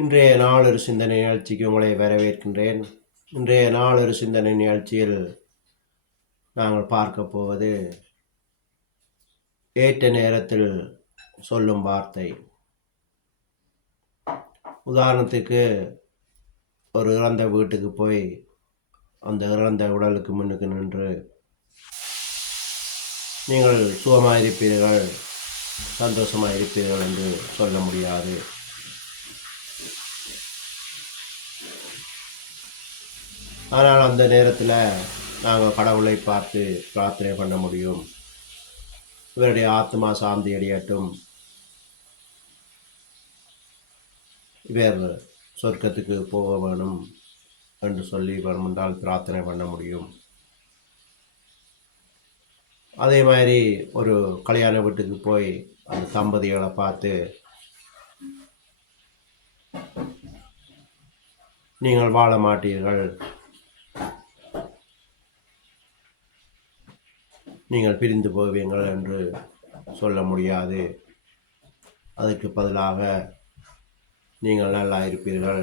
இன்றைய நாள் ஒரு சிந்தனை நிகழ்ச்சிக்கு உங்களை வரவேற்கின்றேன். இன்றைய நாள் ஒரு சிந்தனை நிகழ்ச்சியில் நாங்கள் பார்க்க போவது ஏற்ற நேரத்தில் சொல்லும் வார்த்தை. உதாரணத்துக்கு ஒரு இறந்த வீட்டுக்கு போய் அந்த இறந்த உடலுக்கு முன்னுக்கு நின்று நீங்கள் சுகமாக இருப்பீர்கள், சந்தோஷமாக இருப்பீர்கள் என்று சொல்ல முடியாது. ஆனால் அந்த நேரத்தில் நாங்கள் கடவுளை பார்த்து பிரார்த்தனை பண்ண முடியும். இவருடைய ஆத்மா சாந்தி அடையட்டும், இவர் சொர்க்கத்துக்கு போக வேணும் என்று சொல்லி வேணுமென்றால் பிரார்த்தனை பண்ண முடியும். அதே மாதிரி ஒரு கல்யாண வீட்டுக்கு போய் அந்த தம்பதிகளை பார்த்து நீங்கள் வாழ மாட்டீர்கள், நீங்கள் பிரிந்து போவீங்கள் என்று சொல்ல முடியாது. அதற்கு பதிலாக நீங்கள் நல்லா இருப்பீர்கள்,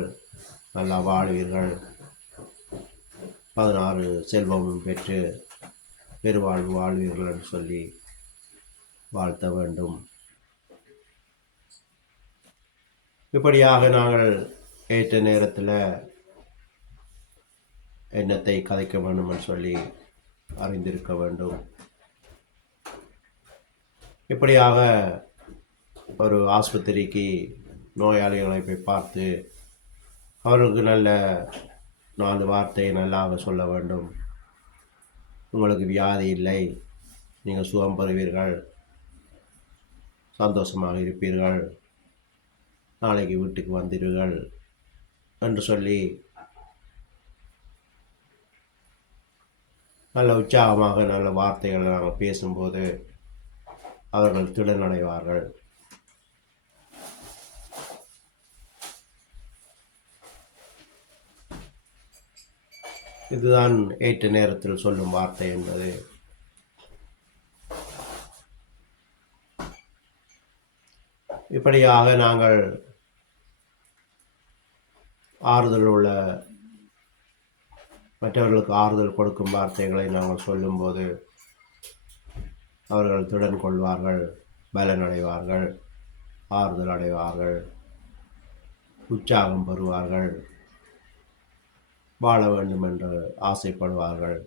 நல்லா வாழ்வீர்கள், 16 செல்வமும் பெற்று பெருவாழ்வு வாழ்வீர்கள் என்று சொல்லி வாழ்த்த வேண்டும். இப்படியாக நாங்கள் ஏற்ற நேரத்தில் எண்ணத்தை கதைக்க வேண்டும் என்று சொல்லி அறிந்திருக்க வேண்டும். இப்படியாக ஒரு ஆஸ்பத்திரிக்கு நோயாளிகளை போய் பார்த்து அவர்களுக்கு நல்ல 4 வார்த்தையை நல்லாக சொல்ல வேண்டும். உங்களுக்கு வியாதி இல்லை, நீங்கள் சுகம் பெறுவீர்கள், சந்தோஷமாக இருப்பீர்கள், நாளைக்கு வீட்டுக்கு வந்தீர்கள் என்று சொல்லி நல்ல உற்சாகமாக நல்ல வார்த்தைகளை நாங்கள் பேசும்போது அவர்கள் திடனடைவார்கள். இதுதான் ஏற்ற நேரத்தில் சொல்லும் வார்த்தை என்பது. இப்படியாக நாங்கள் ஆறுதல் உள்ள மற்றவர்களுக்கு ஆறுதல் கொடுக்கும் வார்த்தைகளை நாங்கள் சொல்லும்போது அவர்கள் திடன் கொள்வார்கள், பலன் அடைவார்கள், ஆறுதல் அடைவார்கள், உற்சாகம் பெறுவார்கள், வாழ வேண்டும் என்று ஆசைப்படுவார்கள்.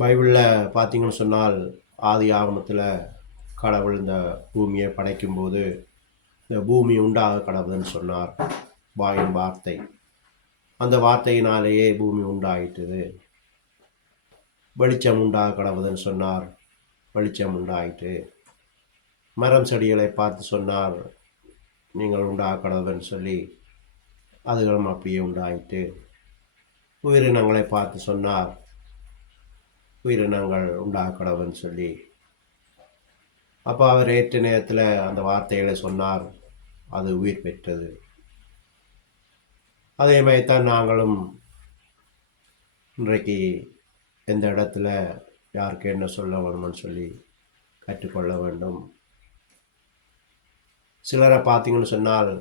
பைபிளில் பார்த்தீங்கன்னு சொன்னால் ஆதி ஆகமத்தில் கடவுள் இந்த பூமியை படைக்கும்போது இந்த பூமி உண்டாக கடவுள்னு சொன்னார். வாயின் வார்த்தை, அந்த வார்த்தையினாலேயே பூமி உண்டாயிட்டது. வெளிச்சம் உண்டாக கடவுள்னு சொன்னார், வெளிச்சம் உண்டாயிட்டு. மரம் செடிகளை பார்த்து சொன்னார், நீங்கள் உண்டாக கடவுள்னு சொல்லி அதுகளும் அப்படியே உண்டாயிட்டு. உயிரினங்களை பார்த்து சொன்னார், உயிரினங்கள் உண்டாக கடவுள்னு சொல்லி. அப்போ அவர் ஏற்ற நேரத்தில் அந்த வார்த்தைகளை சொன்னார், அது உயிர் பெற்றது. அதே மாதிரி தான் நாங்களும் இன்றைக்கு எந்த இடத்துல யாருக்கு என்ன சொல்ல வேணும்னு சொல்லி கற்றுக்கொள்ள வேண்டும். சிலரை பார்த்தீங்கன்னு சொன்னால்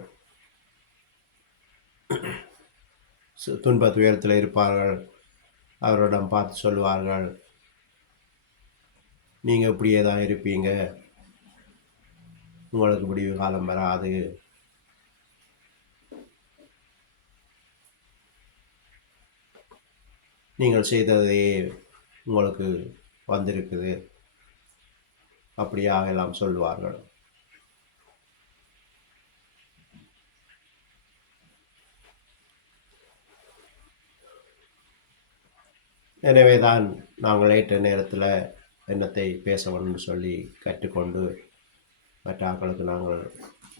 துன்ப துயரத்தில் இருப்பார்கள். அவரிடம் பார்த்து சொல்லுவார்கள், நீங்கள் இப்படியே தான் இருப்பீங்க, உங்களுக்கு விடிவு காலம் வராது, நீங்கள் செய்ததே உங்களுக்கு வந்திருக்குது, அப்படியாக எல்லாம் சொல்லுவார்கள். எனவே தான் நாங்கள் ஏற்ற நேரத்தில் எண்ணத்தை பேச வேணும்னு சொல்லி கற்றுக்கொண்டு மற்ற ஆட்களுக்கு நாங்கள்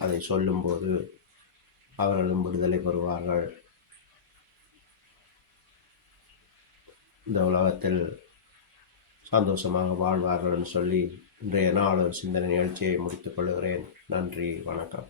அதை சொல்லும்போது அவர்களும் விடுதலை பெறுவார்கள். இந்த உலகத்தில் சந்தோஷமாக வாழ்வார்கள் என்று சொல்லி இன்றைய நாள் சிந்தனை நிகழ்ச்சியை முடித்துக் கொள்கிறேன். நன்றி, வணக்கம்.